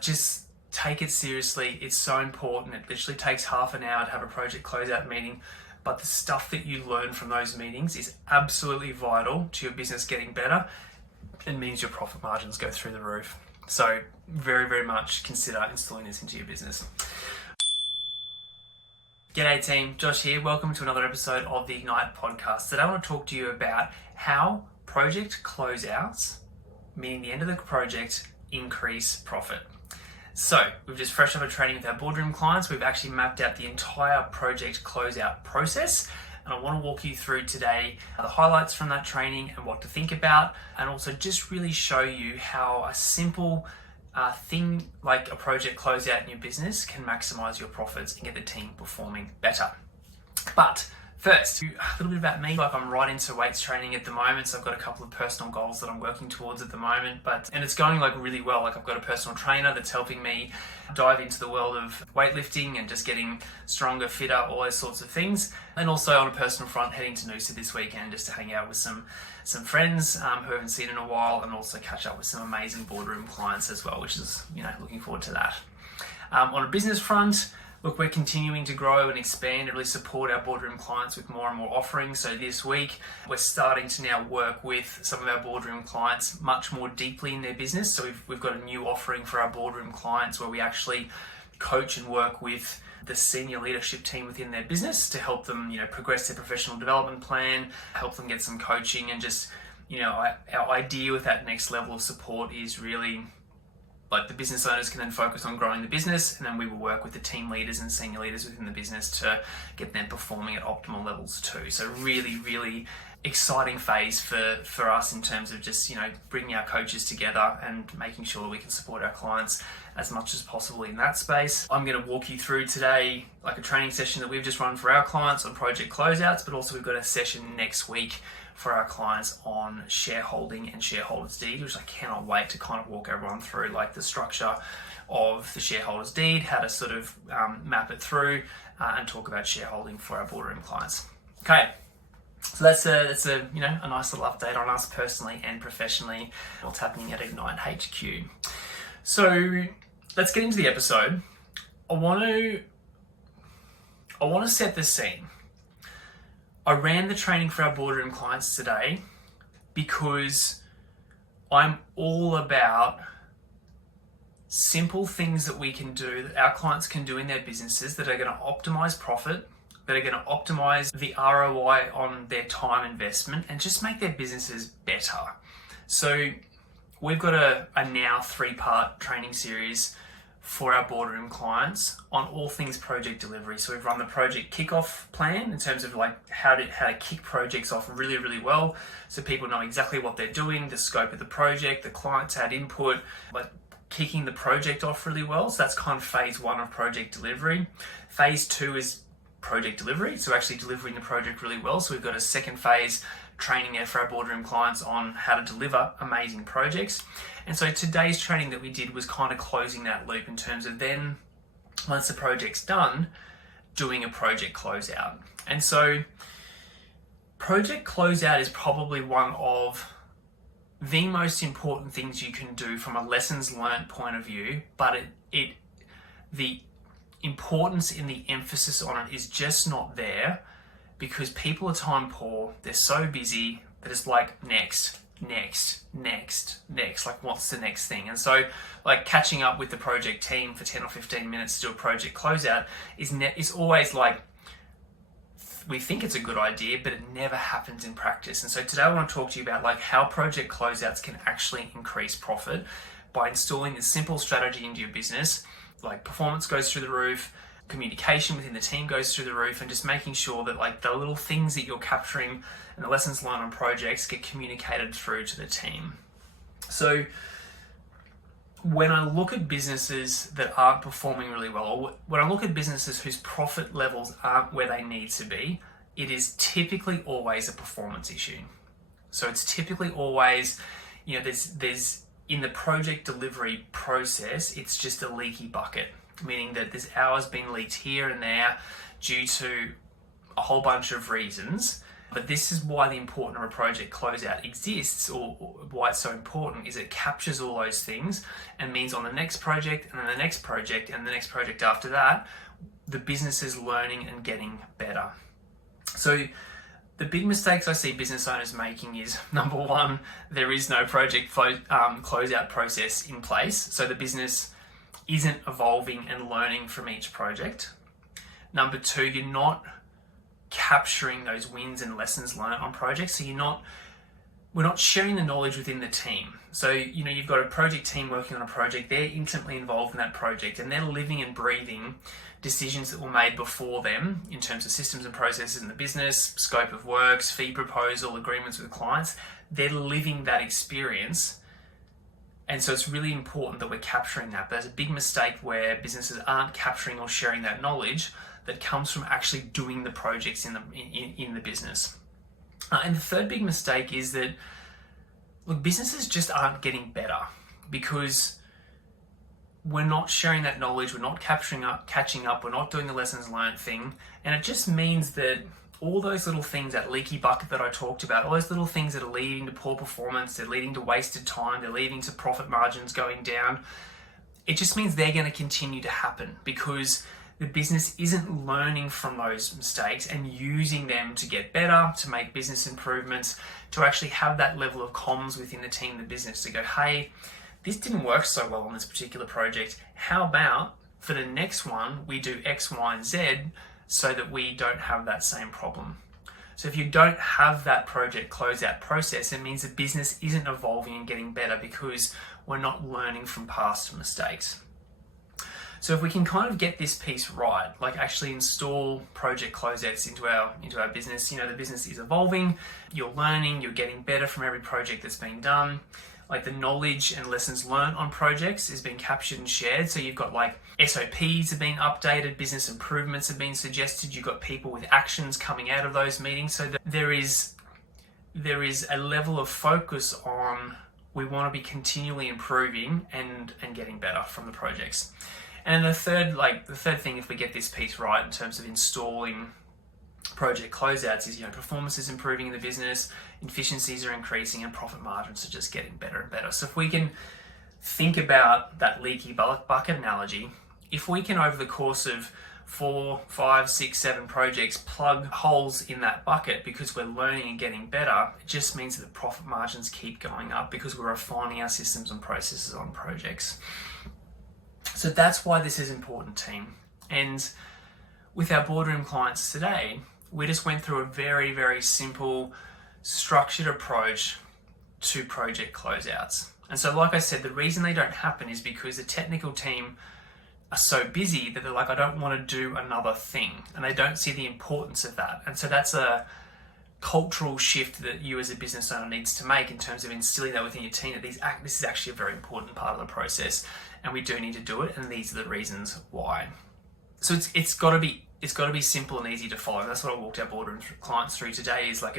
just take it seriously. It's so important. It literally takes half an hour to have a project closeout meeting, but the stuff that you learn from those meetings is absolutely vital to your business getting better and means your profit margins go through the roof. So very, very much consider installing this into your business. G'day team, Josh here. Welcome to another episode of the Ignite podcast. Today I want to talk to you about how project closeouts, meaning the end of the project, increase profit. So we've just fresh up a training with our boardroom clients. We've actually mapped out the entire project closeout process, and I want to walk you through today the highlights from that training and what to think about, and also just really show you how a simple thing like a project closeout in your business can maximize your profits and get the team performing better. But first, a little bit about me. I'm right into weights training at the moment, so I've got a couple of personal goals that I'm working towards at the moment, and it's going really well. I've got a personal trainer that's helping me dive into the world of weightlifting and just getting stronger, fitter, all those sorts of things. And also on a personal front, heading to Noosa this weekend just to hang out with some friends who I haven't seen in a while, and also catch up with some amazing boardroom clients as well, which is, looking forward to that. On a business front, look, we're continuing to grow and expand and really support our boardroom clients with more and more offerings. So this week, we're starting to now work with some of our boardroom clients much more deeply in their business. So we've got a new offering for our boardroom clients where we actually coach and work with the senior leadership team within their business to help them, progress their professional development plan, help them get some coaching, and just, our idea with that next level of support is really the business owners can then focus on growing the business, and then we will work with the team leaders and senior leaders within the business to get them performing at optimal levels too. So really, really exciting phase for us in terms of just, bringing our coaches together and making sure that we can support our clients as much as possible in that space. I'm going to walk you through today a training session that we've just run for our clients on project closeouts, but also we've got a session next week for our clients on shareholding and shareholders deed, which I cannot wait to kind of walk everyone through the structure of the shareholders deed, how to sort of map it through and talk about shareholding for our boardroom clients. Okay, so that's a nice little update on us personally and professionally, what's happening at Ignite HQ. So let's get into the episode. I want to set the scene. I ran the training for our boardroom clients today because I'm all about simple things that we can do, that our clients can do in their businesses, that are going to optimize profit, that are going to optimize the ROI on their time investment, and just make their businesses better. So we've got a now 3-part training series for our boardroom clients on all things project delivery. So we've run the project kickoff plan in terms of how to kick projects off really, really well, so people know exactly what they're doing, the scope of the project, the clients had input, kicking the project off really well. So that's kind of phase 1 of project delivery. Phase 2 is project delivery, so actually delivering the project really well. So we've got a second phase training there for our boardroom clients on how to deliver amazing projects. And so today's training that we did was kind of closing that loop in terms of then, once the project's done, doing a project closeout. And so project closeout is probably one of the most important things you can do from a lessons learned point of view, but the importance in the emphasis on it is just not there, because people are time poor, they're so busy that it's next, what's the next thing? And so catching up with the project team for 10 or 15 minutes to do a project closeout is always we think it's a good idea, but it never happens in practice. And so today I want to talk to you about how project closeouts can actually increase profit by installing this simple strategy into your business. Performance goes through the roof, communication within the team goes through the roof, and just making sure that the little things that you're capturing and the lessons learned on projects get communicated through to the team. So when I look at businesses that aren't performing really well, or when I look at businesses whose profit levels aren't where they need to be, it is typically always a performance issue. So it's typically always, there's in the project delivery process, it's just a leaky bucket, meaning that there's hours being leaked here and there due to a whole bunch of reasons. But this is why the importance of a project closeout exists, or why it's so important, is it captures all those things and means on the next project and then the next project and the next project after that, the business is learning and getting better. So the big mistakes I see business owners making is, number one, there is no project closeout process in place. So the business isn't evolving and learning from each project. Number two, you're not capturing those wins and lessons learned on projects. So we're not sharing the knowledge within the team. So, you've got a project team working on a project, they're intimately involved in that project and they're living and breathing decisions that were made before them in terms of systems and processes in the business, scope of works, fee proposal, agreements with clients. They're living that experience. And so it's really important that we're capturing that. But there's a big mistake where businesses aren't capturing or sharing that knowledge that comes from actually doing the projects in the business. And the third big mistake is that, look, businesses just aren't getting better because we're not sharing that knowledge, we're not catching up, we're not doing the lessons learned thing. And it just means that all those little things, that leaky bucket that I talked about, all those little things that are leading to poor performance, they're leading to wasted time, they're leading to profit margins going down, it just means they're going to continue to happen because the business isn't learning from those mistakes and using them to get better, to make business improvements, to actually have that level of comms within the team, the business, to go, hey, this didn't work so well on this particular project. How about for the next one, we do X, Y, and Z so that we don't have that same problem. So if you don't have that project closeout process, it means the business isn't evolving and getting better because we're not learning from past mistakes. So if we can kind of get this piece right, like actually install project closeouts into our business, the business is evolving, you're learning, you're getting better from every project that's being done. Like the knowledge and lessons learned on projects is being captured and shared. So you've got like SOPs have been updated, business improvements have been suggested. You've got people with actions coming out of those meetings. So that there is a level of focus on we want to be continually improving and getting better from the projects. And the third thing, if we get this piece right in terms of installing project closeouts, is performance is improving in the business, efficiencies are increasing, and profit margins are just getting better and better. So if we can think about that leaky bucket analogy, if we can over the course of 4, 5, 6, 7 projects plug holes in that bucket because we're learning and getting better, it just means that the profit margins keep going up because we're refining our systems and processes on projects. So that's why this is important, team. And with our boardroom clients today, we just went through a very, very simple, structured approach to project closeouts. And so, like I said, the reason they don't happen is because the technical team are so busy that they're like, I don't want to do another thing. And they don't see the importance of that. And so that's a cultural shift that you as a business owner needs to make in terms of instilling that within your team, that this is actually a very important part of the process and we do need to do it, and these are the reasons why. So it's got to be simple and easy to follow. That's what I walked our boardroom clients through today, is like,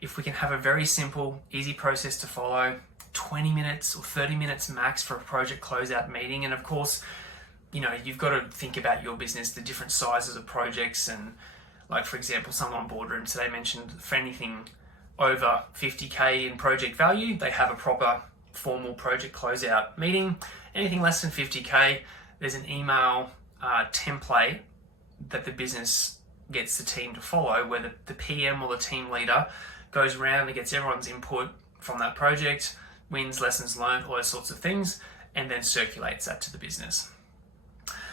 if we can have a very simple, easy process to follow, 20 minutes or 30 minutes max for a project closeout meeting. And of course, you've got to think about your business, the different sizes of projects. And like, for example, someone on boardroom today mentioned for anything over 50K in project value, they have a proper formal project closeout meeting. Anything less than 50K, there's an email template that the business gets the team to follow, where the PM or the team leader goes around and gets everyone's input from that project, wins, lessons learned, all those sorts of things, and then circulates that to the business.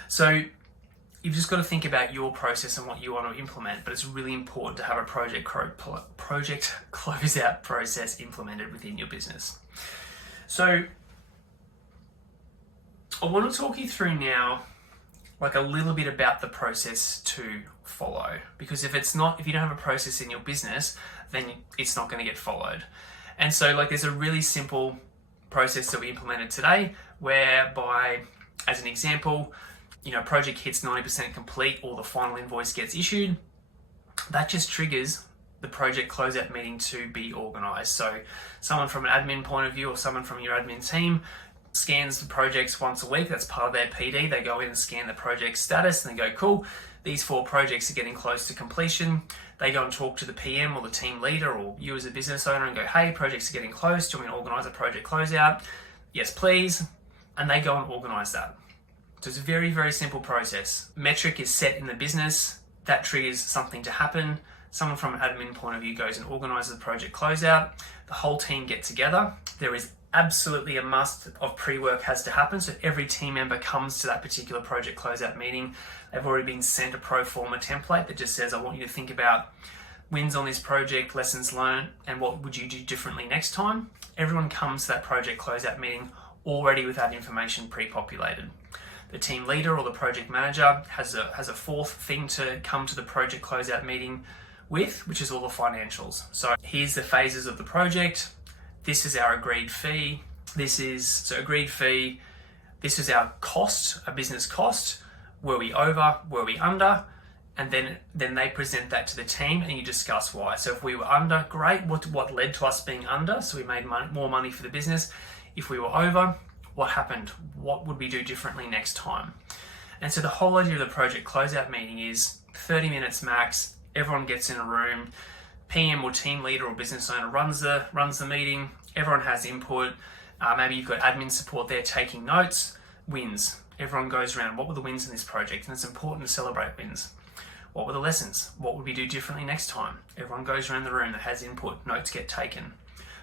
So you've just got to think about your process and what you want to implement, but it's really important to have a project closeout process implemented within your business. So I want to talk you through now like a little bit about the process to follow, because if you don't have a process in your business, then it's not going to get followed. And so there's a really simple process that we implemented today, whereby, as an example, project hits 90% complete or the final invoice gets issued. That just triggers the project closeout meeting to be organized. So someone from an admin point of view or someone from your admin team scans the projects once a week. That's part of their PD. They go in and scan the project status and they go, cool, these 4 projects are getting close to completion. They go and talk to the PM or the team leader or you as a business owner and go, hey, projects are getting close. Do you want me to organise a project closeout? Yes, please. And they go and organise that. So it's a very, very simple process. Metric is set in the business. That triggers something to happen. Someone from an admin point of view goes and organises the project closeout. The whole team get together. There is absolutely a must of pre-work has to happen. So every team member comes to that particular project closeout meeting. They've already been sent a pro forma template that just says, I want you to think about wins on this project, lessons learned, and what would you do differently next time. Everyone comes to that project closeout meeting already with that information pre-populated. The team leader or the project manager has a 4th thing to come to the project closeout meeting with, which is all the financials. So here's the phases of the project. This is our agreed fee. This is our cost, a business cost. Were we over? Were we under? And then they present that to the team and you discuss why. So if we were under, great. What led to us being under? So we made more money for the business. If we were over, what happened? What would we do differently next time? And so the whole idea of the project closeout meeting is 30 minutes max. Everyone gets in a room. PM or team leader or business owner runs the meeting. Everyone has input. Maybe you've got admin support there taking notes. Wins. Everyone goes around. What were the wins in this project? And it's important to celebrate wins. What were the lessons? What would we do differently next time? Everyone goes around the room that has input. Notes get taken.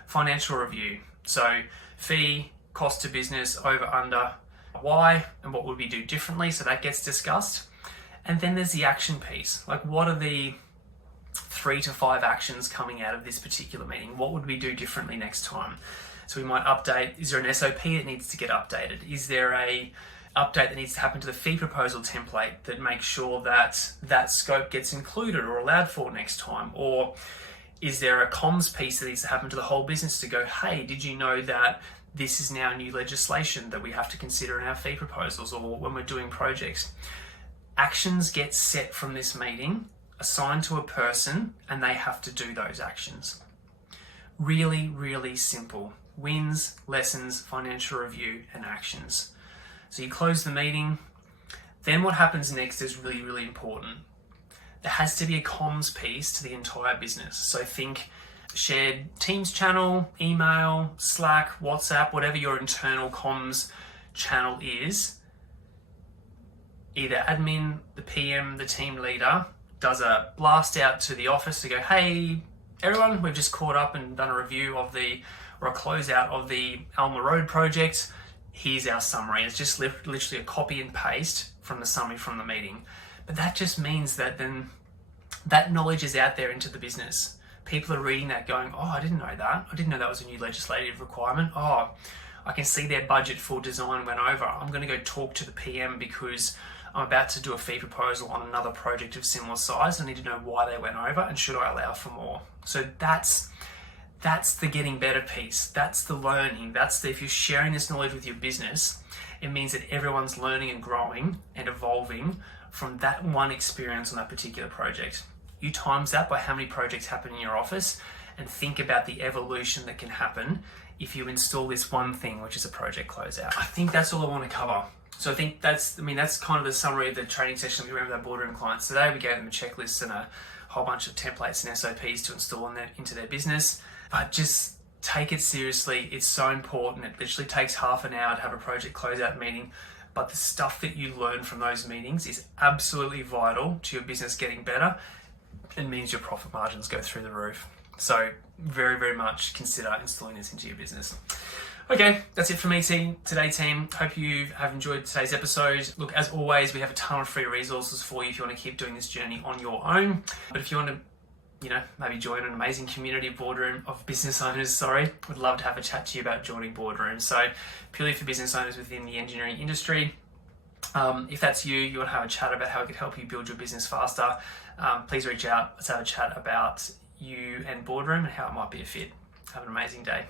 Financial review. So fee, cost to business, over, under, why, and what would we do differently? So that gets discussed. And then there's the action piece. Like, what are the 3 to 5 actions coming out of this particular meeting? What would we do differently next time? So we might update. Is there an SOP that needs to get updated? Is there a update that needs to happen to the fee proposal template that makes sure that that scope gets included or allowed for next time? Or is there a comms piece that needs to happen to the whole business to go, hey, did you know that this is now new legislation that we have to consider in our fee proposals or when we're doing projects? Actions get set from this meeting, assigned to a person, and they have to do those actions. Really, really simple. Wins, lessons, financial review, and actions. So you close the meeting. Then what happens next is really, really important. There has to be a comms piece to the entire business. So think shared Teams channel, email, Slack, WhatsApp, whatever your internal comms channel is. Either admin, the PM, the team leader does a blast out to the office to go, hey, everyone, we've just caught up and done a review of or a closeout of the Alma Road project. Here's our summary. It's just literally a copy and paste from the summary from the meeting. But that just means that then that knowledge is out there into the business. People are reading that going, oh, I didn't know that. I didn't know that was a new legislative requirement. Oh, I can see their budget for design went over. I'm going to go talk to the PM because I'm about to do a fee proposal on another project of similar size. I need to know why they went over and should I allow for more. So that's the getting better piece. That's the learning. If you're sharing this knowledge with your business, it means that everyone's learning and growing and evolving from that one experience on that particular project. You times that by how many projects happen in your office and think about the evolution that can happen if you install this one thing, which is a project closeout. I think that's all I want to cover. So I think that's kind of the summary of the training session we ran with our boardroom clients today. We gave them a checklist and a whole bunch of templates and SOPs to install into their business. But just take it seriously. It's so important. It literally takes half an hour to have a project closeout meeting. But the stuff that you learn from those meetings is absolutely vital to your business getting better. It means your profit margins go through the roof. So very, very much consider installing this into your business. Okay, that's it from me today, team. Hope you have enjoyed today's episode. Look, as always, we have a ton of free resources for you if you want to keep doing this journey on your own. But if you want to, maybe join an amazing community of business owners, would love to have a chat to you about joining Boardroom. So purely for business owners within the engineering industry. If that's you want to have a chat about how it could help you build your business faster, please reach out. Let's have a chat about you and Boardroom and how it might be a fit. Have an amazing day.